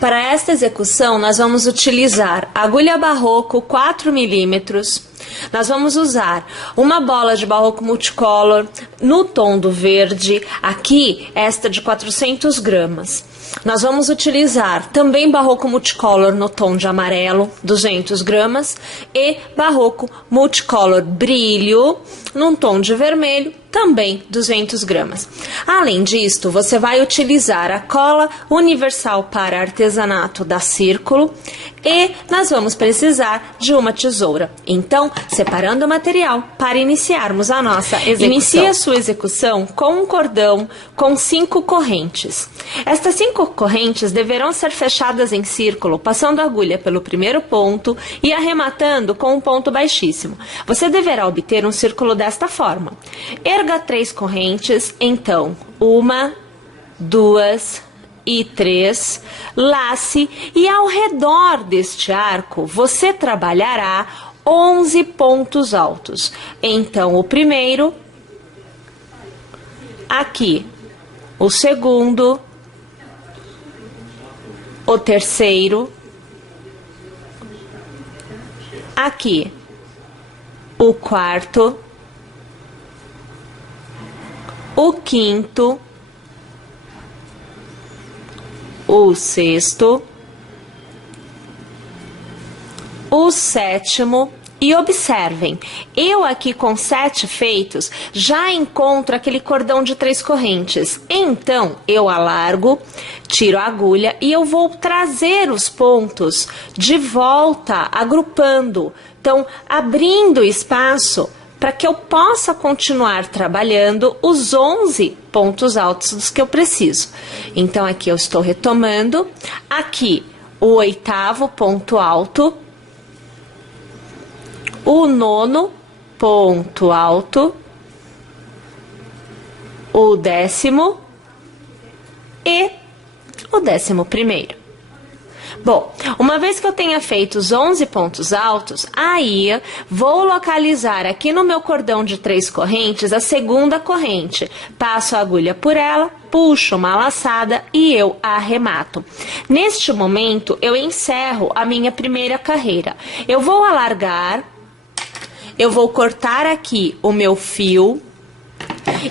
Para esta execução, nós vamos utilizar agulha barroco 4 milímetros. Nós vamos usar uma bola de barroco multicolor no tom do verde, aqui esta de 400 gramas. Nós vamos utilizar também barroco multicolor no tom de amarelo, 200 gramas, e barroco multicolor brilho num tom de vermelho, também 200 gramas. Além disto, você vai utilizar a cola universal para artesanato da Círculo e nós vamos precisar de uma tesoura. Então, separando o material para iniciarmos a nossa execução. Inicie a sua execução com um cordão com 5 correntes. Estas 5 correntes deverão ser fechadas em círculo, passando a agulha pelo primeiro ponto e arrematando com um ponto baixíssimo. Você deverá obter um círculo desta forma. Erga 3 correntes, então, 1, 2 e 3, lace e ao redor deste arco você trabalhará 11 pontos altos. Então, o primeiro, aqui, o segundo, o terceiro, aqui, o quarto, o quinto, o sexto, o sétimo. E observem, eu aqui com 7 feitos já encontro aquele cordão de 3 correntes. Então, eu alargo, tiro a agulha e eu vou trazer os pontos de volta, agrupando. Então, abrindo espaço para que eu possa continuar trabalhando os 11 pontos altos dos que eu preciso. Então, aqui eu estou retomando. Aqui, o 8º ponto alto. O 9º ponto alto, o 10º e o 11º. Bom, uma vez que eu tenha feito os 11 pontos altos, aí vou localizar aqui no meu cordão de 3 correntes a segunda corrente. Passo a agulha por ela, puxo uma laçada e eu arremato. Neste momento, eu encerro a minha primeira carreira. Eu vou alargar. Eu vou cortar aqui o meu fio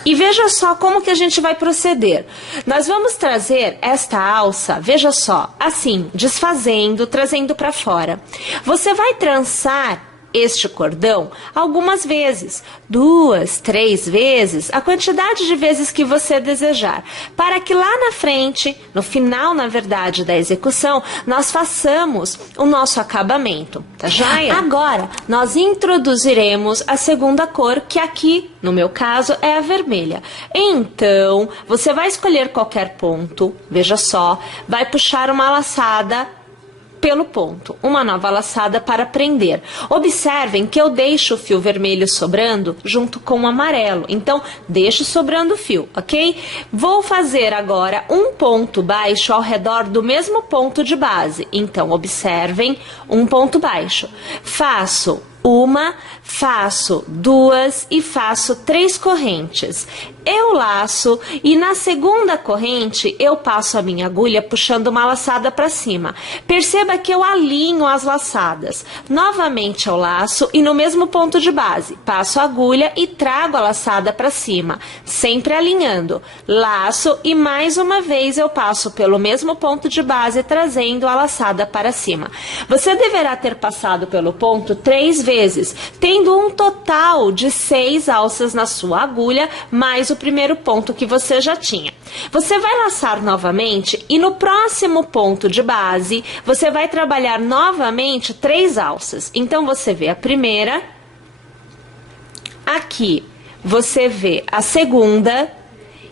e veja só como que a gente vai proceder. Nós vamos trazer esta alça, veja só, assim, desfazendo, trazendo para fora. Você vai trançar este cordão algumas vezes, 2, 3 vezes, a quantidade de vezes que você desejar, para que lá na frente, no final, na verdade, da execução, nós façamos o nosso acabamento, tá joia? Agora, nós introduziremos a segunda cor, que aqui, no meu caso, é a vermelha. Então, você vai escolher qualquer ponto, veja só, vai puxar uma laçada pelo ponto, uma nova laçada para prender. Observem que eu deixo o fio vermelho sobrando junto com o amarelo, então deixo sobrando o fio, ok? Vou fazer agora um ponto baixo ao redor do mesmo ponto de base, então observem, um ponto baixo. Faço 1, faço 2 e faço 3 correntes. Eu laço e na segunda corrente eu passo a minha agulha puxando uma laçada para cima. Perceba que eu alinho as laçadas. Novamente eu laço e no mesmo ponto de base, passo a agulha e trago a laçada para cima, sempre alinhando. Laço e mais uma vez eu passo pelo mesmo ponto de base, trazendo a laçada para cima. Você deverá ter passado pelo ponto 3 vezes, tendo um total de 6 alças na sua agulha, mais o primeiro ponto que você já tinha. Você vai laçar novamente e no próximo ponto de base, você vai trabalhar novamente 3 alças. Então, você vê a primeira, aqui você vê a segunda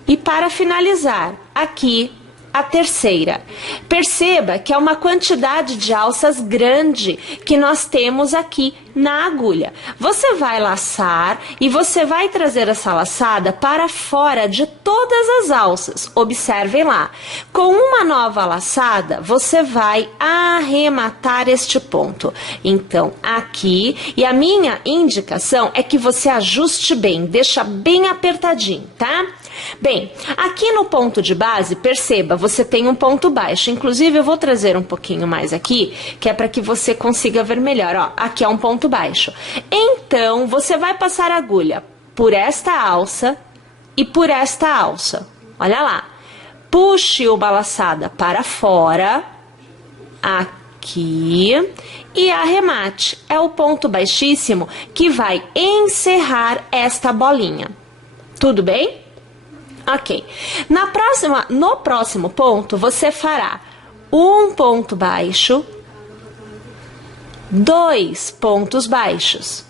e para finalizar, aqui a terceira. Perceba que é uma quantidade de alças grande que nós temos aqui na agulha. Você vai laçar e você vai trazer essa laçada para fora de todas as alças. Observem lá. Com uma nova laçada, você vai arrematar este ponto. Então, aqui, e a minha indicação é que você ajuste bem, deixa bem apertadinho, tá? Bem, aqui no ponto de base, perceba, você tem um ponto baixo. Inclusive, eu vou trazer um pouquinho mais aqui, que é para que você consiga ver melhor. Ó, aqui é um ponto baixo. Então, você vai passar a agulha por esta alça e por esta alça. Olha lá. Puxe uma laçada para fora, aqui, e arremate. É o ponto baixíssimo que vai encerrar esta bolinha. Tudo bem? Ok. No próximo ponto, você fará um ponto baixo, 2 pontos baixos.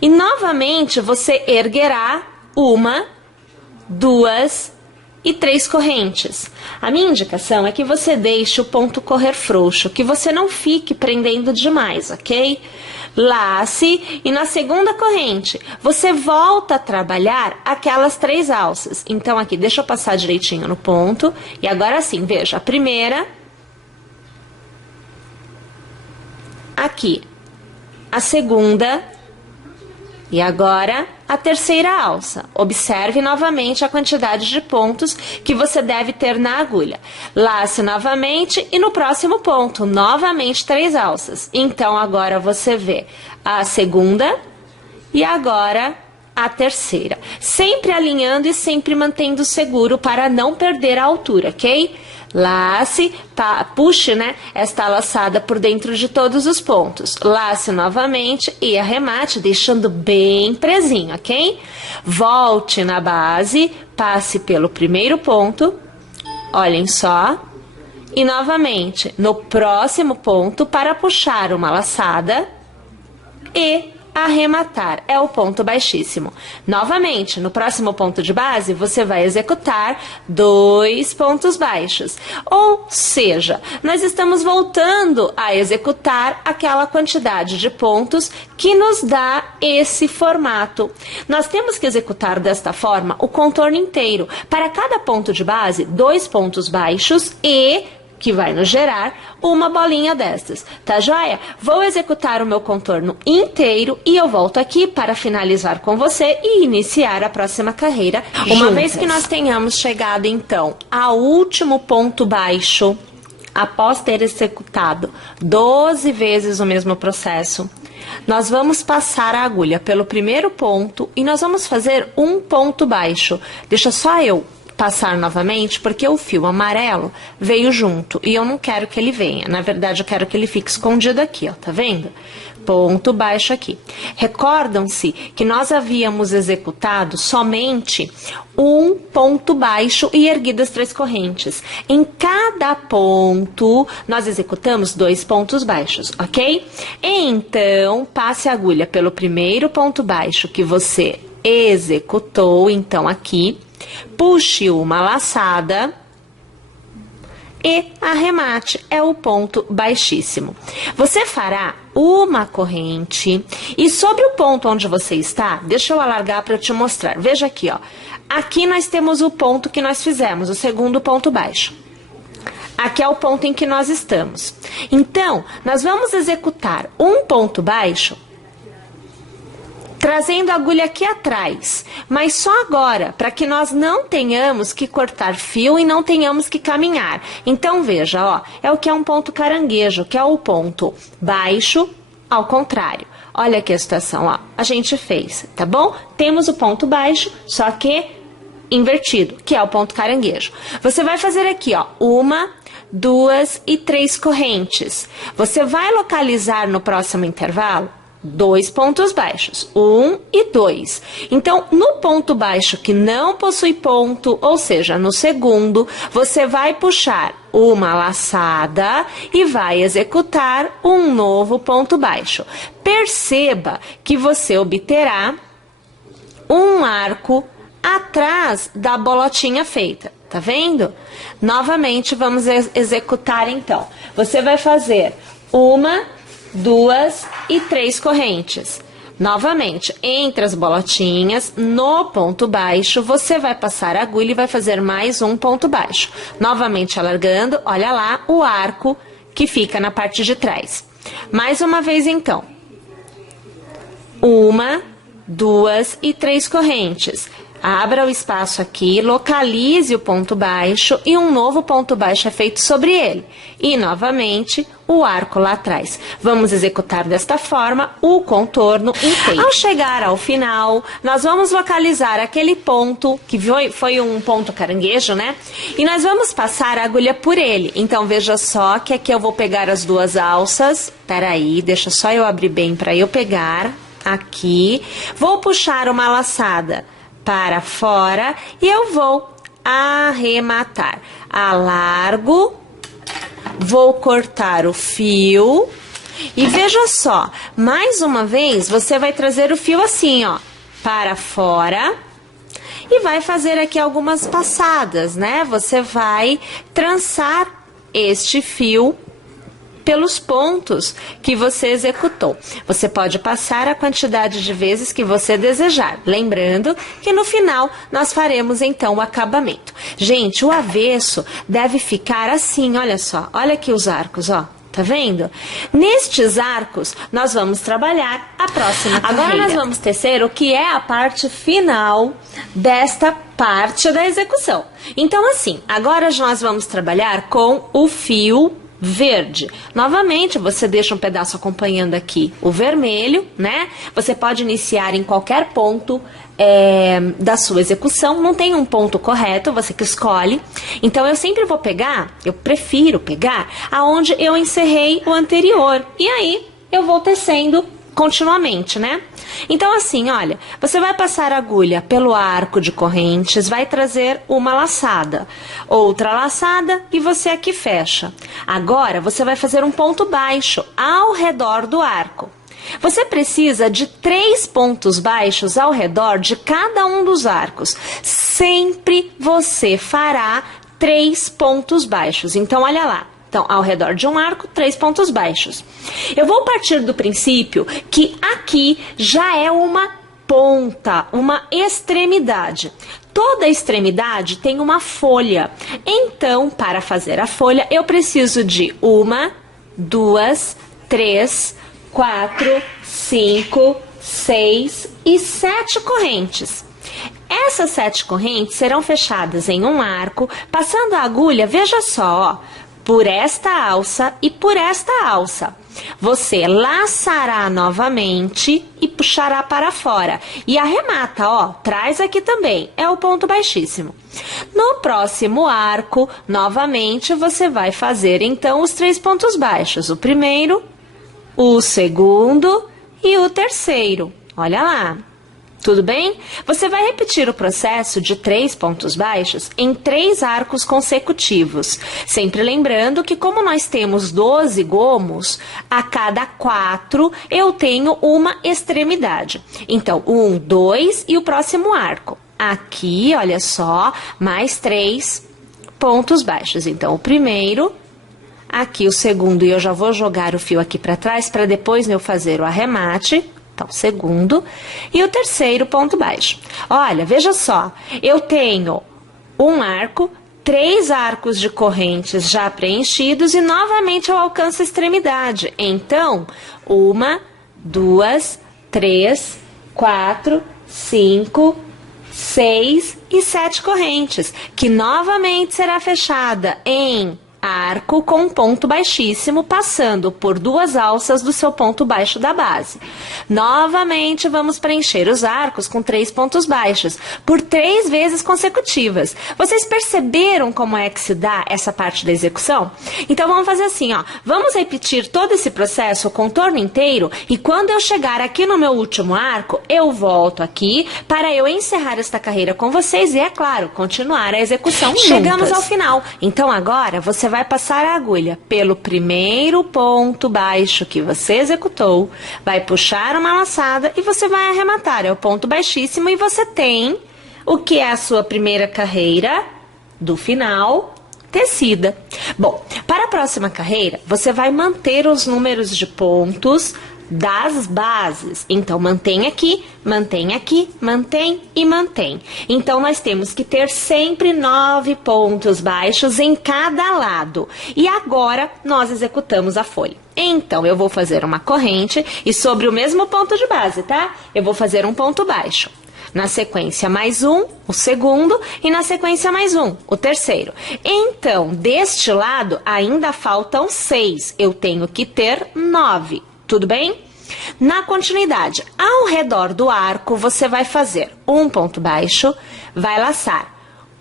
E novamente você erguerá 1, 2 e 3 correntes. A minha indicação é que você deixe o ponto correr frouxo, que você não fique prendendo demais, ok? Lace e na segunda corrente você volta a trabalhar aquelas 3 alças. Então aqui, deixa eu passar direitinho no ponto. E agora sim, veja, a primeira, aqui, a segunda e agora a terceira alça. Observe novamente a quantidade de pontos que você deve ter na agulha. Lace novamente e no próximo ponto, novamente 3 alças. Então, agora você vê a segunda e agora a terceira. Sempre alinhando e sempre mantendo seguro para não perder a altura, ok? Lace, puxe, né, esta laçada por dentro de todos os pontos. Lace novamente e arremate, deixando bem presinho, ok? Volte na base, passe pelo primeiro ponto, olhem só. E novamente, no próximo ponto, para puxar uma laçada e arrematar, é o ponto baixíssimo. Novamente, no próximo ponto de base, você vai executar 2 pontos baixos. Ou seja, nós estamos voltando a executar aquela quantidade de pontos que nos dá esse formato. Nós temos que executar desta forma o contorno inteiro. Para cada ponto de base, 2 pontos baixos e que vai nos gerar uma bolinha destas, tá joia? Vou executar o meu contorno inteiro e eu volto aqui para finalizar com você e iniciar a próxima carreira. Uma vez que nós tenhamos chegado, então, ao último ponto baixo, após ter executado 12 vezes o mesmo processo, nós vamos passar a agulha pelo primeiro ponto e nós vamos fazer um ponto baixo. Deixa só eu passar novamente, porque o fio amarelo veio junto e eu não quero que ele venha. Na verdade, eu quero que ele fique escondido aqui, ó, tá vendo? Ponto baixo aqui. Recordam-se que nós havíamos executado somente um ponto baixo e erguidas 3 correntes. Em cada ponto, nós executamos 2 pontos baixos, ok? Então, passe a agulha pelo primeiro ponto baixo que você executou, então aqui, puxe uma laçada e arremate, é o ponto baixíssimo. Você fará uma corrente e sobre o ponto onde você está, deixa eu alargar para te mostrar. Veja aqui, ó. Aqui nós temos o ponto que nós fizemos, o segundo ponto baixo. Aqui é o ponto em que nós estamos. Então, nós vamos executar um ponto baixo trazendo a agulha aqui atrás, mas só agora, para que nós não tenhamos que cortar fio e não tenhamos que caminhar. Então, veja, ó, é o que é um ponto caranguejo, que é o ponto baixo ao contrário. Olha aqui a situação, ó, a gente fez, tá bom? Temos o ponto baixo, só que invertido, que é o ponto caranguejo. Você vai fazer aqui, ó, 1, 2 e 3 correntes. Você vai localizar no próximo intervalo 2 pontos baixos, 1 e 2. Então, no ponto baixo que não possui ponto, ou seja, no segundo, você vai puxar uma laçada e vai executar um novo ponto baixo. Perceba que você obterá um arco atrás da bolotinha feita, tá vendo? Novamente, vamos executar então. Você vai fazer 1, 2 e 3 correntes. Novamente, entre as bolotinhas, no ponto baixo, você vai passar a agulha e vai fazer mais um ponto baixo. Novamente alargando, olha lá o arco que fica na parte de trás. Mais uma vez então. 1, 2 e 3 correntes. Abra o espaço aqui, localize o ponto baixo e um novo ponto baixo é feito sobre ele. E, novamente, o arco lá atrás. Vamos executar desta forma o contorno inteiro. Ao chegar ao final, nós vamos localizar aquele ponto, que foi um ponto caranguejo, né? E nós vamos passar a agulha por ele. Então, veja só que aqui eu vou pegar as duas alças. Peraí, deixa só eu abrir bem para eu pegar. Aqui. Vou puxar uma laçada para fora e eu vou arrematar. Alargo, vou cortar o fio e veja só, mais uma vez você vai trazer o fio assim, ó, para fora e vai fazer aqui algumas passadas, né? Você vai trançar este fio pelos pontos que você executou. Você pode passar a quantidade de vezes que você desejar. Lembrando que no final nós faremos então o acabamento. Gente, o avesso deve ficar assim, olha só. Olha aqui os arcos, ó. Tá vendo? Nestes arcos, nós vamos trabalhar a próxima carreira. Agora nós vamos tecer o que é a parte final desta parte da execução. Então, assim, agora nós vamos trabalhar com o fio verde. Novamente, você deixa um pedaço acompanhando aqui o vermelho, né? Você pode iniciar em qualquer ponto da sua execução. Não tem um ponto correto, você que escolhe. Então, eu sempre vou pegar, eu prefiro pegar aonde eu encerrei o anterior. E aí, eu vou tecendo continuamente, né? Então, assim, olha, você vai passar a agulha pelo arco de correntes, vai trazer uma laçada, outra laçada e você aqui fecha. Agora, você vai fazer um ponto baixo ao redor do arco. Você precisa de 3 pontos baixos ao redor de cada um dos arcos. Sempre você fará 3 pontos baixos. Então, olha lá. Então, ao redor de um arco, 3 pontos baixos. Eu vou partir do princípio que aqui já é uma ponta, uma extremidade. Toda extremidade tem uma folha. Então, para fazer a folha, eu preciso de 1, 2, 3, 4, 5, 6 e 7 correntes. Essas 7 correntes serão fechadas em um arco, passando a agulha, veja só, ó, por esta alça e por esta alça. Você laçará novamente e puxará para fora. E arremata, ó, traz aqui também, é o ponto baixíssimo. No próximo arco, novamente, você vai fazer então os 3 pontos baixos. O primeiro, o segundo e o terceiro. Olha lá. Tudo bem? Você vai repetir o processo de 3 pontos baixos em 3 arcos consecutivos. Sempre lembrando que como nós temos 12 gomos, a cada 4 eu tenho uma extremidade. Então, 1, 2 e o próximo arco. Aqui, olha só, mais 3 pontos baixos. Então, o primeiro, aqui o segundo, e eu já vou jogar o fio aqui para trás para depois eu fazer o arremate. Então, segundo e o terceiro ponto baixo. Olha, veja só, eu tenho um arco, 3 arcos de correntes já preenchidos e novamente eu alcanço a extremidade. Então, 1, 2, 3, 4, 5, 6 e 7 correntes, que novamente será fechada em arco com um ponto baixíssimo, passando por 2 alças do seu ponto baixo da base. Novamente, vamos preencher os arcos com 3 pontos baixos, por 3 vezes consecutivas. Vocês perceberam como é que se dá essa parte da execução? Então, vamos fazer assim, ó. Vamos repetir todo esse processo, o contorno inteiro, e quando eu chegar aqui no meu último arco, eu volto aqui para eu encerrar esta carreira com vocês e, é claro, continuar a execução juntas. Chegamos ao final. Então, agora, você vai passar a agulha pelo primeiro ponto baixo que você executou, vai puxar uma laçada e você vai arrematar. É o ponto baixíssimo e você tem o que é a sua primeira carreira do final tecida. Bom, para a próxima carreira, você vai manter os números de pontos das bases. Então, mantém aqui, mantém aqui, mantém e mantém. Então, nós temos que ter sempre 9 pontos baixos em cada lado. E agora, nós executamos a folha. Então, eu vou fazer uma corrente e sobre o mesmo ponto de base, tá? Eu vou fazer um ponto baixo. Na sequência, mais um, o segundo, e na sequência, mais um, o terceiro. Então, deste lado, ainda faltam 6. Eu tenho que ter 9. Tudo bem? Na continuidade, ao redor do arco, você vai fazer um ponto baixo, vai laçar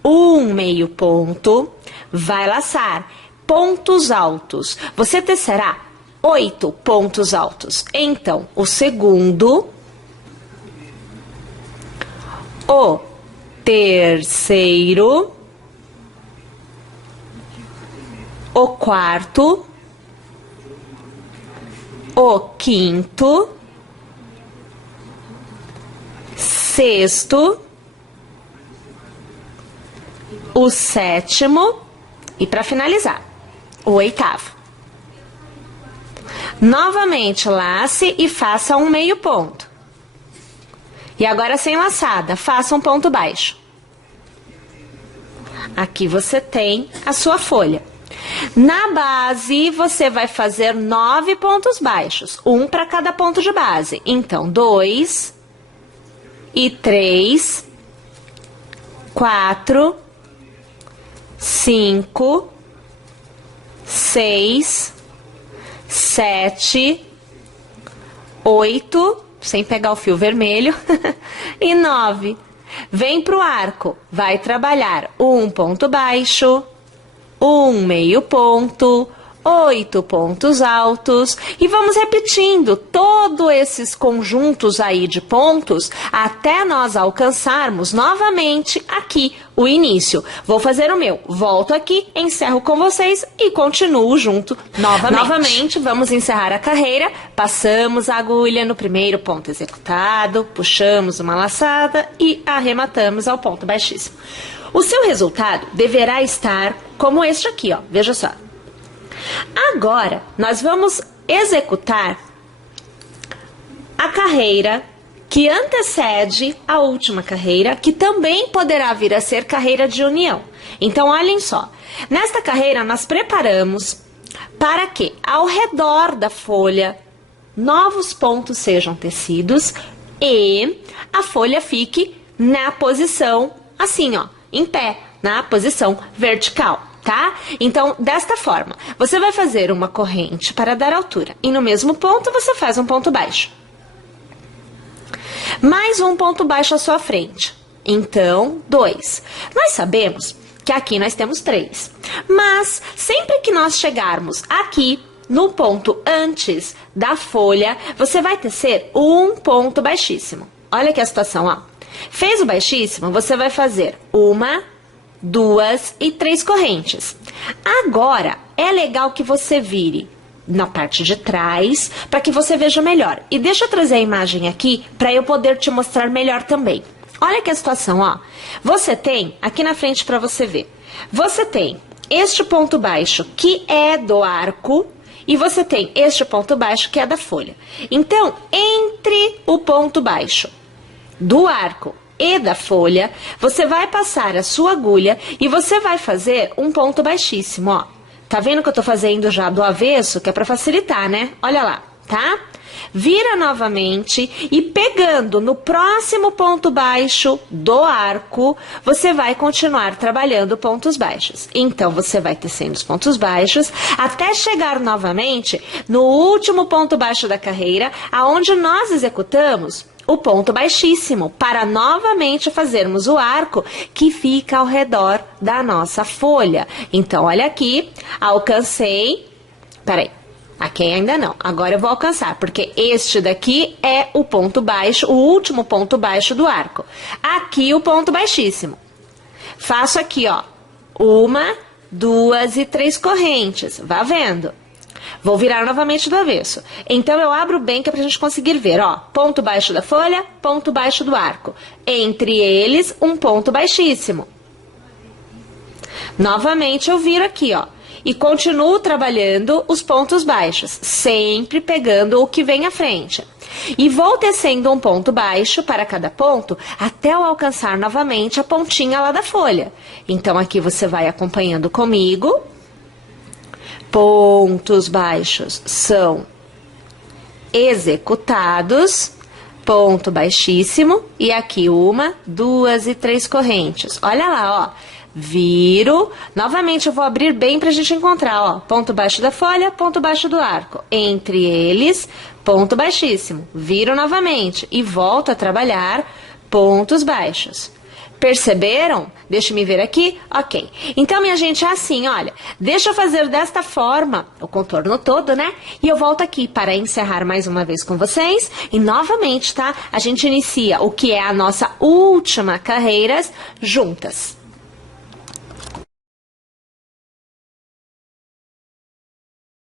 um meio ponto, vai laçar pontos altos. Você tecerá 8 pontos altos. Então, o segundo, o terceiro, o quarto, o quinto, sexto, o sétimo e, para finalizar, o oitavo. Novamente, lace e faça um meio ponto. E agora, sem laçada, faça um ponto baixo. Aqui você tem a sua folha. Na base, você vai fazer 9 pontos baixos, um para cada ponto de base. Então, 2 e 3, 4, 5, 6, 7, 8, sem pegar o fio vermelho, e 9. Vem para o arco, vai trabalhar um ponto baixo, um meio ponto, 8 pontos altos e vamos repetindo todos esses conjuntos aí de pontos até nós alcançarmos novamente aqui o início. Vou fazer o meu, volto aqui, encerro com vocês e continuo junto novamente. Novamente, vamos encerrar a carreira, passamos a agulha no primeiro ponto executado, puxamos uma laçada e arrematamos ao ponto baixíssimo. O seu resultado deverá estar como este aqui, ó. Veja só. Agora, nós vamos executar a carreira que antecede a última carreira, que também poderá vir a ser carreira de união. Então, olhem só. Nesta carreira, nós preparamos para que, ao redor da folha, novos pontos sejam tecidos e a folha fique na posição assim, ó. Em pé, na posição vertical, tá? Então, desta forma, você vai fazer uma corrente para dar altura. E no mesmo ponto, você faz um ponto baixo. Mais um ponto baixo à sua frente. Então, 2. Nós sabemos que aqui nós temos 3. Mas, sempre que nós chegarmos aqui, no ponto antes da folha, você vai tecer um ponto baixíssimo. Olha aqui a situação, ó. Fez o baixíssimo, você vai fazer 1, 2 e 3 correntes. Agora, é legal que você vire na parte de trás, para que você veja melhor. E deixa eu trazer a imagem aqui, para eu poder te mostrar melhor também. Olha aqui a situação, ó. Você tem, aqui na frente para você ver, você tem este ponto baixo, que é do arco, e você tem este ponto baixo, que é da folha. Então, entre o ponto baixo do arco e da folha, você vai passar a sua agulha e você vai fazer um ponto baixíssimo, ó. Tá vendo que eu tô fazendo já do avesso, que é pra facilitar, né? Olha lá, tá? Vira novamente e pegando no próximo ponto baixo do arco, você vai continuar trabalhando pontos baixos. Então, você vai tecendo os pontos baixos até chegar novamente no último ponto baixo da carreira, aonde nós executamos o ponto baixíssimo, para novamente fazermos o arco que fica ao redor da nossa folha. Então, olha aqui, alcancei, peraí, aqui ainda não, agora eu vou alcançar, porque este daqui é o ponto baixo, o último ponto baixo do arco. Aqui o ponto baixíssimo. Faço aqui, ó, 1, 2 e 3 correntes, vá vendo. Vou virar novamente do avesso. Então, eu abro bem que é pra gente conseguir ver, ó. Ponto baixo da folha, ponto baixo do arco. Entre eles, um ponto baixíssimo. Novamente eu viro aqui, ó. E continuo trabalhando os pontos baixos, sempre pegando o que vem à frente. E vou tecendo um ponto baixo para cada ponto até eu alcançar novamente a pontinha lá da folha. Então, aqui você vai acompanhando comigo. Pontos baixos são executados, ponto baixíssimo, e aqui 1, 2 e 3 correntes. Olha lá, ó. Viro, novamente eu vou abrir bem pra gente encontrar, ó, ponto baixo da folha, ponto baixo do arco, entre eles, ponto baixíssimo, viro novamente e volto a trabalhar pontos baixos. Perceberam? Deixa eu ver aqui, ok. Então, minha gente, é assim, olha, deixa eu fazer desta forma, o contorno todo, né? E eu volto aqui para encerrar mais uma vez com vocês, e novamente, tá? A gente inicia o que é a nossa última carreiras juntas.